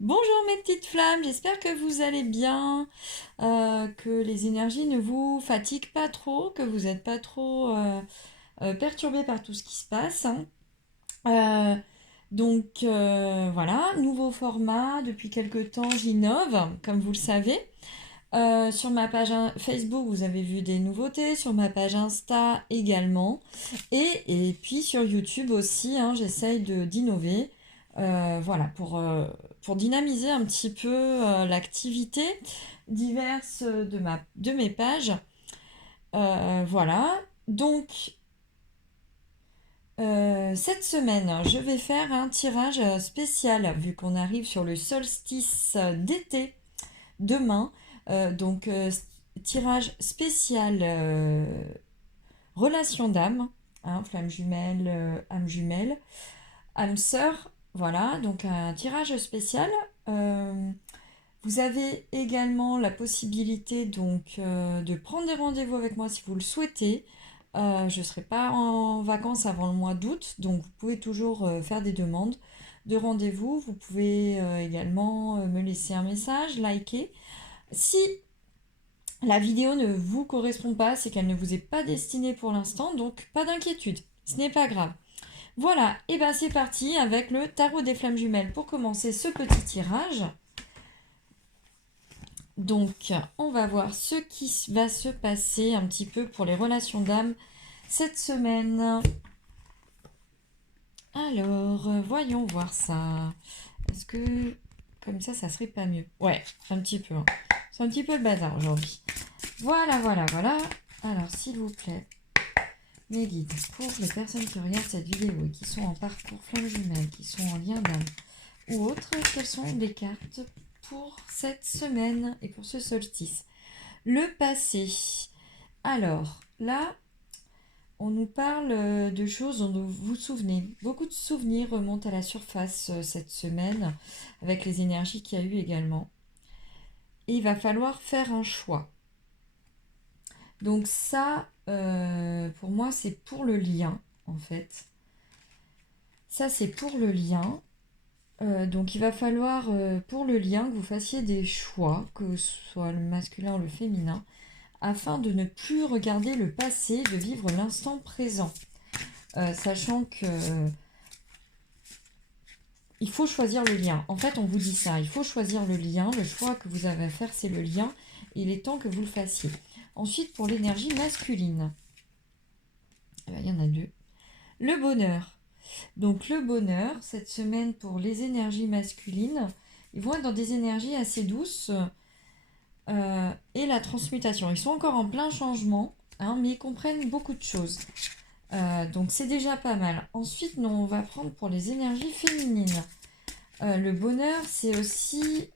Bonjour mes petites flammes, j'espère que vous allez bien, que les énergies ne vous fatiguent pas trop, que vous n'êtes pas trop perturbés par tout ce qui se passe, hein. Euh, voilà, nouveau format, depuis quelques temps j'innove, comme vous le savez. Sur ma page Facebook, vous avez vu des nouveautés, sur ma page Insta également, et puis sur YouTube aussi, hein, j'essaye d'innover, voilà, pour dynamiser un petit peu l'activité diverse de mes pages. Voilà, donc cette semaine, je vais faire un tirage spécial, vu qu'on arrive sur le solstice d'été demain. Tirage spécial relation d'âme, hein, flamme jumelle, âme sœur. Voilà, donc un tirage spécial. Euh, Vous avez également la possibilité de prendre des rendez-vous avec moi si vous le souhaitez. Je ne serai pas en vacances avant le mois d'août, donc vous pouvez toujours faire des demandes de rendez-vous. Vous pouvez également me laisser un message, liker. Si la vidéo ne vous correspond pas, c'est qu'elle ne vous est pas destinée pour l'instant, donc pas d'inquiétude, ce n'est pas grave. Voilà, et ben c'est parti avec le tarot des flammes jumelles pour commencer ce petit tirage. Donc, on va voir ce qui va se passer un petit peu pour les relations d'âme cette semaine. Alors, voyons voir ça. Est-ce que comme ça serait pas mieux? Ouais, un petit peu, hein. C'est un petit peu le bazar aujourd'hui. Voilà, voilà, voilà. Alors, s'il vous plaît, mes guides, pour les personnes qui regardent cette vidéo et qui sont en parcours flamme jumelle, qui sont en lien d'âme ou autres, quelles sont les cartes pour cette semaine et pour ce solstice? Le passé. Alors, là, on nous parle de choses dont vous vous souvenez. Beaucoup de souvenirs remontent à la surface cette semaine, avec les énergies qu'il y a eu également. Et il va falloir faire un choix. Donc ça, pour moi, c'est pour le lien, en fait. Ça, c'est pour le lien. Donc il va falloir, pour le lien, que vous fassiez des choix, que ce soit le masculin ou le féminin, afin de ne plus regarder le passé, de vivre l'instant présent. Sachant que il faut choisir le lien. En fait, on vous dit ça, il faut choisir le lien. Le choix que vous avez à faire, c'est le lien. Et il est temps que vous le fassiez. Ensuite, pour l'énergie masculine, il y en a deux. Le bonheur. Donc le bonheur, cette semaine pour les énergies masculines, ils vont être dans des énergies assez douces et la transmutation. Ils sont encore en plein changement, hein, mais ils comprennent beaucoup de choses. Donc c'est déjà pas mal. Ensuite, on va prendre pour les énergies féminines. Le bonheur, c'est aussi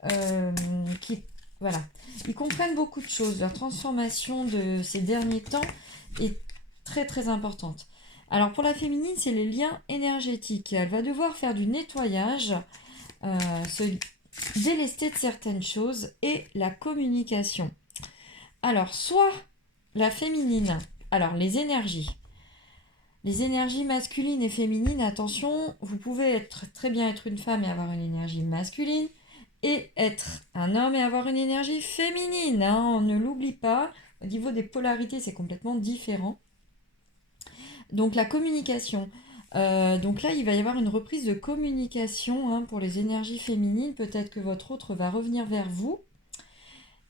voilà, ils comprennent beaucoup de choses. Leur transformation de ces derniers temps est très très importante. Alors pour la féminine, c'est les liens énergétiques. Elle va devoir faire du nettoyage, se délester de certaines choses et la communication. Alors soit la féminine, alors les énergies. Les énergies masculines et féminines, attention, vous pouvez très bien être une femme et avoir une énergie masculine et être un homme et avoir une énergie féminine, hein, on ne l'oublie pas. Au niveau des polarités, c'est complètement différent. Donc la communication. Donc là, il va y avoir une reprise de communication, hein, pour les énergies féminines. Peut-être que votre autre va revenir vers vous.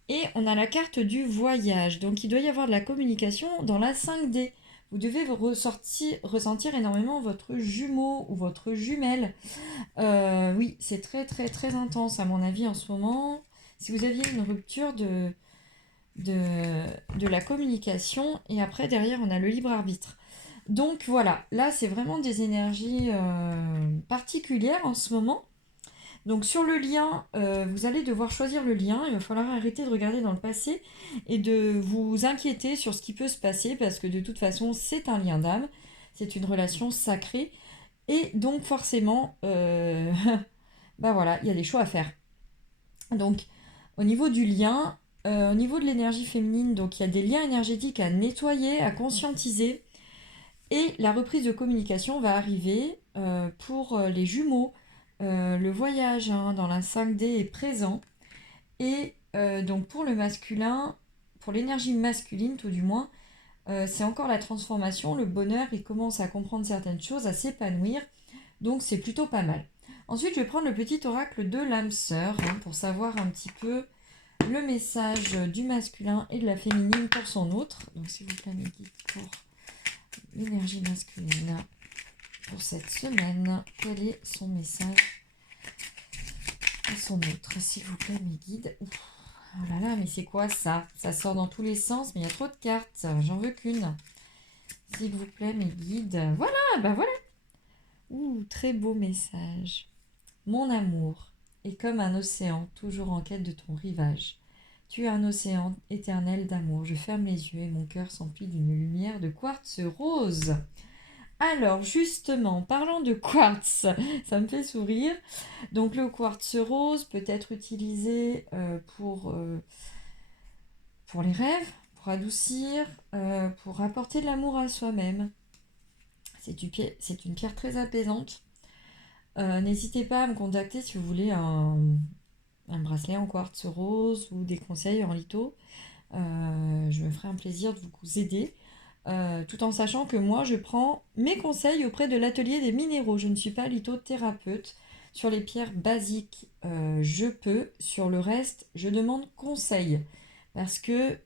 Et on a la carte du voyage. Donc il doit y avoir de la communication dans la 5D. Vous devez ressentir énormément votre jumeau ou votre jumelle. Oui, c'est très très très intense à mon avis en ce moment. Si vous aviez une rupture de la communication, et après derrière on a le libre arbitre. Donc voilà, là c'est vraiment des énergies particulières en ce moment. Donc sur le lien, vous allez devoir choisir le lien. Il va falloir arrêter de regarder dans le passé et de vous inquiéter sur ce qui peut se passer parce que de toute façon, c'est un lien d'âme. C'est une relation sacrée. Et donc forcément, bah voilà, il y a des choix à faire. Donc au niveau du lien, au niveau de l'énergie féminine, donc il y a des liens énergétiques à nettoyer, à conscientiser. Et la reprise de communication va arriver pour les jumeaux, Le voyage dans la 5D est présent. Et donc pour le masculin, pour l'énergie masculine tout du moins, c'est encore la transformation, le bonheur, il commence à comprendre certaines choses, à s'épanouir. Donc c'est plutôt pas mal. Ensuite, je vais prendre le petit oracle de l'âme sœur pour savoir un petit peu le message du masculin et de la féminine pour son autre. Donc s'il vous plaît, mes guides, pour l'énergie masculine pour cette semaine, quel est son message pour son autre, s'il vous plaît, mes guides. Ouf. Oh là là, mais c'est quoi ça? Ça sort dans tous les sens, mais il y a trop de cartes. J'en veux qu'une. S'il vous plaît, mes guides. Voilà, bah voilà. Ouh, très beau message. Mon amour est comme un océan, toujours en quête de ton rivage. Tu es un océan éternel d'amour. Je ferme les yeux et mon cœur s'emplit d'une lumière de quartz rose. Alors, justement, parlant de quartz, ça me fait sourire. Donc, le quartz rose peut être utilisé pour les rêves, pour adoucir, pour apporter de l'amour à soi-même. C'est une pierre très apaisante. N'hésitez pas à me contacter si vous voulez un bracelet en quartz rose ou des conseils en litho. Je me ferai un plaisir de vous aider. Tout en sachant que moi, je prends mes conseils auprès de l'atelier des minéraux. Je ne suis pas lithothérapeute. Sur les pierres basiques, je peux. Sur le reste, je demande conseil. Parce que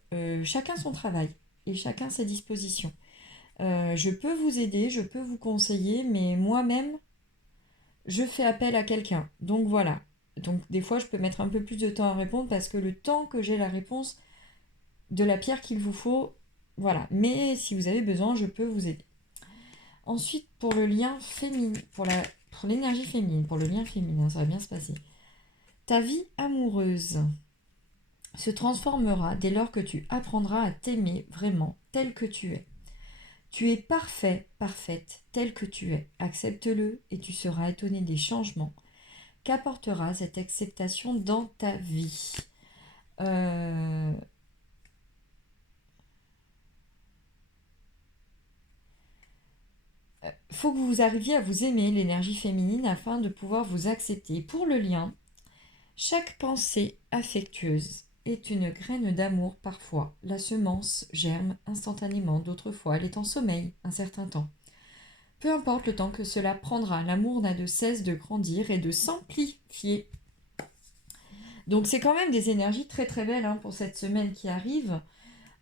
chacun son travail et chacun ses dispositions. Je peux vous aider, je peux vous conseiller, mais moi-même, je fais appel à quelqu'un. Donc voilà. Donc des fois, je peux mettre un peu plus de temps à répondre parce que le temps que j'ai la réponse de la pierre qu'il vous faut, voilà. Mais si vous avez besoin, je peux vous aider. Ensuite, pour le lien féminin, pour l'énergie féminine, pour le lien féminin, ça va bien se passer. Ta vie amoureuse se transformera dès lors que tu apprendras à t'aimer vraiment tel que tu es. Tu es parfait, parfaite, tel que tu es. Accepte-le et tu seras étonné des changements qu'apportera cette acceptation dans ta vie. Faut que vous arriviez à vous aimer, l'énergie féminine, afin de pouvoir vous accepter. Pour le lien, chaque pensée affectueuse est une graine d'amour parfois. La semence germe instantanément, d'autres fois elle est en sommeil un certain temps. Peu importe le temps que cela prendra, l'amour n'a de cesse de grandir et de s'amplifier. Donc c'est quand même des énergies très très belles pour cette semaine qui arrive.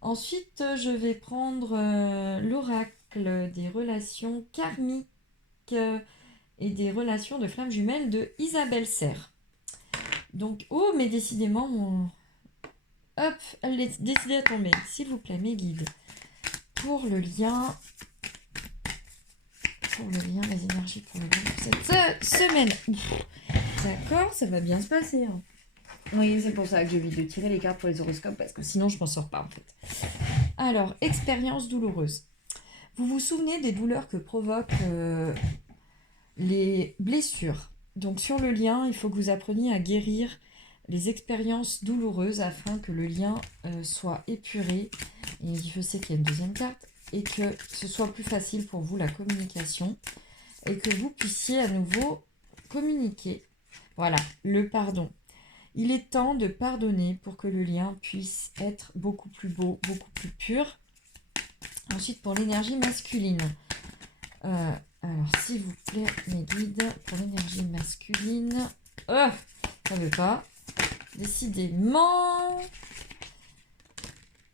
Ensuite, je vais prendre l'oracle des relations karmiques et des relations de flammes jumelles de Isabelle Serre. Donc, oh, mais décidément, hop, elle est décidée à tomber. S'il vous plaît, mes guides, pour le lien, les énergies pour le lien pour cette semaine. D'accord, ça va bien se passer. Oui, c'est pour ça que j'évite de tirer les cartes pour les horoscopes, parce que sinon je m'en sors pas en fait. Alors, expérience douloureuse. Vous vous souvenez des douleurs que provoquent les blessures. Donc sur le lien, il faut que vous appreniez à guérir les expériences douloureuses afin que le lien soit épuré. Et je sais qu'il y a une deuxième carte. Et que ce soit plus facile pour vous la communication. Et que vous puissiez à nouveau communiquer. Voilà, le pardon. Il est temps de pardonner pour que le lien puisse être beaucoup plus beau, beaucoup plus pur. Ensuite, pour l'énergie masculine. Alors, s'il vous plaît, mes guides, pour l'énergie masculine. Ça ne veut pas. Décidément.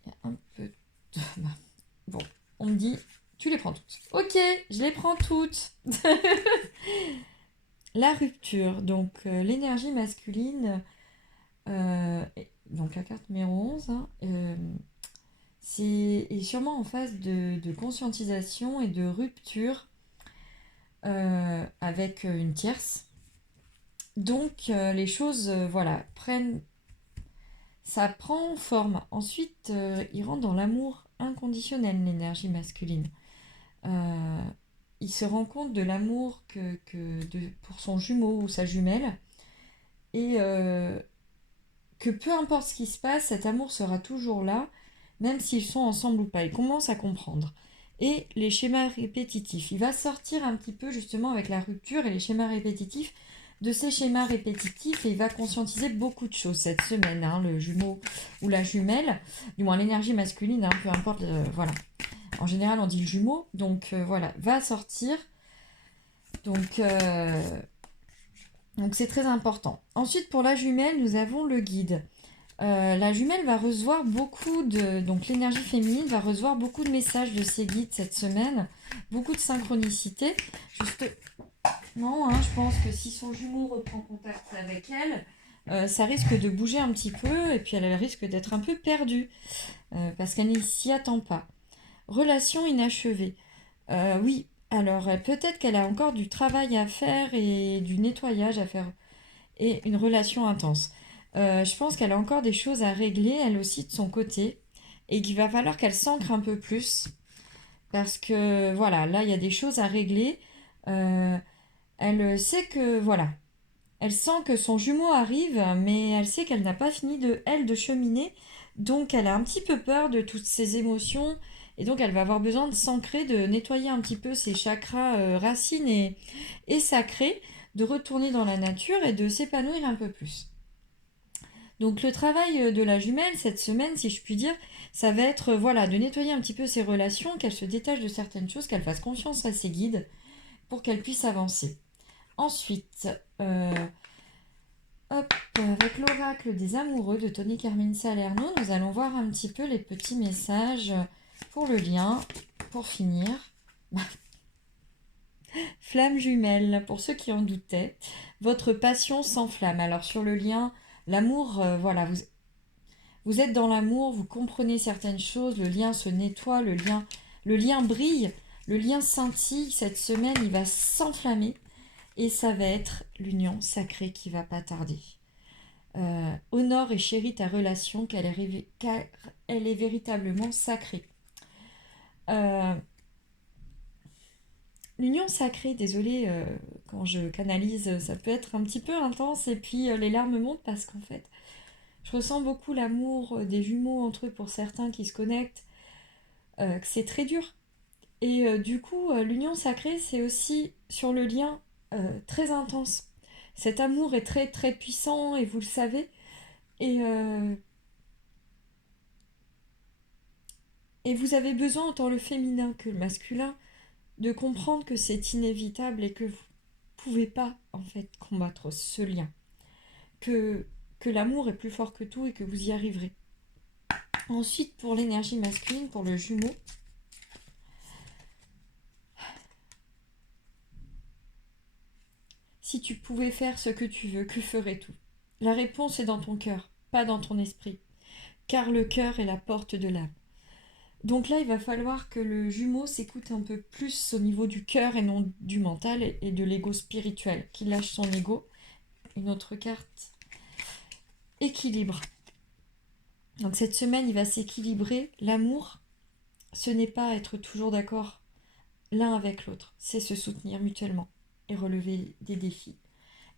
Il y a un peu de... Bon, on me dit, tu les prends toutes. Ok, je les prends toutes. La rupture. Donc, l'énergie masculine. Donc, la carte numéro 11. est sûrement en phase de conscientisation et de rupture avec une tierce. Donc les choses ça prend forme. Ensuite il rentre dans l'amour inconditionnel, l'énergie masculine. Il se rend compte de l'amour pour son jumeau ou sa jumelle et que peu importe ce qui se passe, cet amour sera toujours là, même s'ils sont ensemble ou pas. Il commence à comprendre. Et les schémas répétitifs. Il va sortir un petit peu justement avec la rupture et les schémas répétitifs de ses schémas répétitifs et il va conscientiser beaucoup de choses cette semaine, hein, le jumeau ou la jumelle, du moins l'énergie masculine, hein, peu importe, voilà. En général, on dit le jumeau, donc voilà, va sortir. Donc c'est très important. Ensuite, pour la jumelle, nous avons le guide. La jumelle va recevoir beaucoup de... Donc l'énergie féminine va recevoir beaucoup de messages de ses guides cette semaine, beaucoup de synchronicité. Non, hein, je pense que si son jumeau reprend contact avec elle, ça risque de bouger un petit peu et puis elle risque d'être un peu perdue parce qu'elle ne s'y attend pas. Relation inachevée. Oui, alors peut-être qu'elle a encore du travail à faire et du nettoyage à faire et une relation intense. Je pense qu'elle a encore des choses à régler, elle aussi de son côté, et qu'il va falloir qu'elle s'ancre un peu plus parce que voilà, là il y a des choses à régler. Euh, Elle sait que, voilà, elle sent que son jumeau arrive, mais elle sait qu'elle n'a pas fini de cheminer. Donc elle a un petit peu peur de toutes ces émotions. Et donc elle va avoir besoin de s'ancrer, de nettoyer un petit peu ses chakras racines et sacrés, de retourner dans la nature et de s'épanouir un peu plus. Donc le travail de la jumelle cette semaine, si je puis dire, ça va être voilà, de nettoyer un petit peu ses relations, qu'elle se détache de certaines choses, qu'elle fasse confiance à ses guides pour qu'elle puisse avancer. Ensuite, avec l'oracle des amoureux de Tony Carmine Salerno, nous allons voir un petit peu les petits messages pour le lien, pour finir. Flamme jumelle, pour ceux qui en doutaient, votre passion s'enflamme. Alors sur le lien, l'amour, voilà, vous êtes dans l'amour, vous comprenez certaines choses, le lien se nettoie, le lien brille, le lien scintille. Cette semaine, il va s'enflammer. Et ça va être l'union sacrée qui va pas tarder. Honore et chéris ta relation car elle est véritablement sacrée. L'union sacrée, désolée, quand je canalise, ça peut être un petit peu intense et puis les larmes montent parce qu'en fait, je ressens beaucoup l'amour des jumeaux entre eux pour certains qui se connectent, que c'est très dur. Et du coup, l'union sacrée, c'est aussi sur le lien très intense. Cet amour est très très puissant et vous le savez. Et, euh, et vous avez besoin, autant le féminin que le masculin, de comprendre que c'est inévitable et que vous ne pouvez pas en fait combattre ce lien. Que, que l'amour est plus fort que tout et que vous y arriverez. Ensuite, pour l'énergie masculine, pour le jumeau, si tu pouvais faire ce que tu veux, que ferais-tu? La réponse est dans ton cœur, pas dans ton esprit, car le cœur est la porte de l'âme. Donc là, il va falloir que le jumeau s'écoute un peu plus au niveau du cœur et non du mental et de l'ego spirituel, qu'il lâche son ego. Une autre carte, équilibre. Donc cette semaine, il va s'équilibrer. L'amour, ce n'est pas être toujours d'accord l'un avec l'autre, c'est se soutenir mutuellement et relever des défis.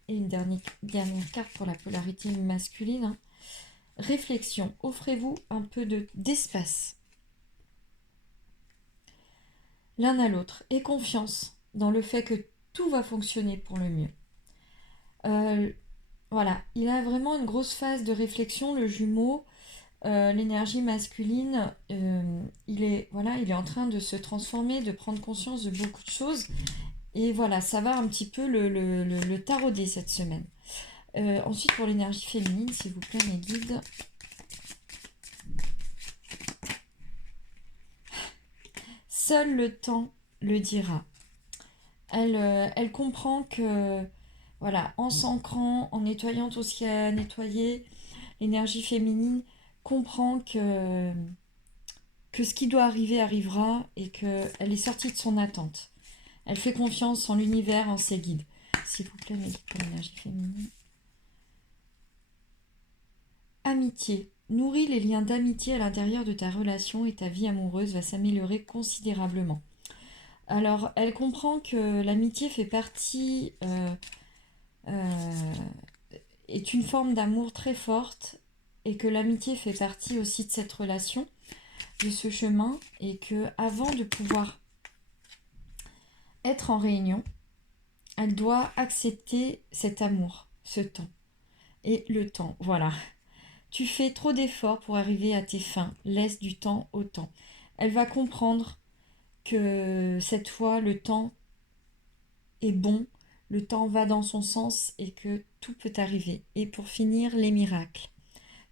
Et une dernière carte pour la polarité masculine. Réflexion, offrez-vous un peu d'espace l'un à l'autre et confiance dans le fait que tout va fonctionner pour le mieux. Voilà, il a vraiment une grosse phase de réflexion, le jumeau, l'énergie masculine, il est en train de se transformer, de prendre conscience de beaucoup de choses. Et voilà, ça va un petit peu le tarauder cette semaine. Ensuite, pour l'énergie féminine, s'il vous plaît, mes guides. Seul le temps le dira. Elle comprend que, voilà, en s'ancrant, en nettoyant tout ce qu'il y a à nettoyer, l'énergie féminine comprend que ce qui doit arriver arrivera et qu'elle est sortie de son attente. Elle fait confiance en l'univers, en ses guides. S'il vous plaît, mes guides pour l'énergie féminine. Amitié. Nourris les liens d'amitié à l'intérieur de ta relation et ta vie amoureuse va s'améliorer considérablement. Alors, elle comprend que l'amitié fait partie, est une forme d'amour très forte et que l'amitié fait partie aussi de cette relation, de ce chemin, et que avant de pouvoir être en réunion, elle doit accepter cet amour, ce temps. Et le temps, voilà. Tu fais trop d'efforts pour arriver à tes fins. Laisse du temps au temps. Elle va comprendre que cette fois, le temps est bon, le temps va dans son sens et que tout peut arriver. Et pour finir, les miracles.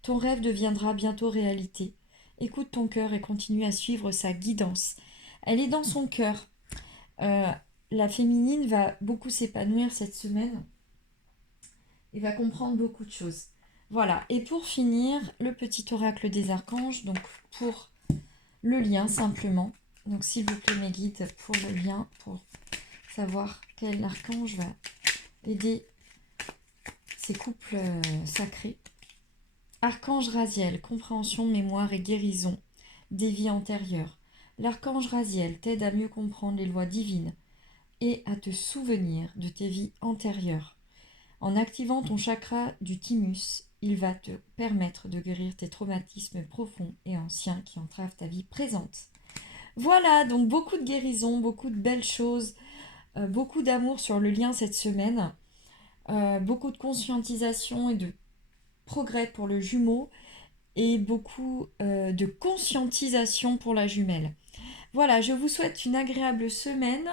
Ton rêve deviendra bientôt réalité. Écoute ton cœur et continue à suivre sa guidance. Elle est dans son cœur. Euh, la féminine va beaucoup s'épanouir cette semaine et va comprendre beaucoup de choses. Voilà, et pour finir, le petit oracle des archanges, donc pour le lien simplement. Donc s'il vous plaît mes guides, pour le lien, pour savoir quel archange va aider ces couples sacrés. Archange Raziel, compréhension, mémoire et guérison des vies antérieures. L'archange Raziel t'aide à mieux comprendre les lois divines et à te souvenir de tes vies antérieures. En activant ton chakra du thymus, il va te permettre de guérir tes traumatismes profonds et anciens qui entravent ta vie présente. Voilà, donc beaucoup de guérison, beaucoup de belles choses, beaucoup d'amour sur le lien cette semaine, beaucoup de conscientisation et de progrès pour le jumeau et beaucoup de conscientisation pour la jumelle. Voilà, je vous souhaite une agréable semaine.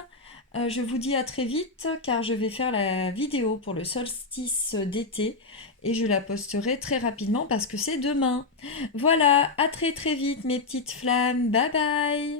Je vous dis à très vite car je vais faire la vidéo pour le solstice d'été et je la posterai très rapidement parce que c'est demain. Voilà, à très très vite mes petites flammes. Bye bye!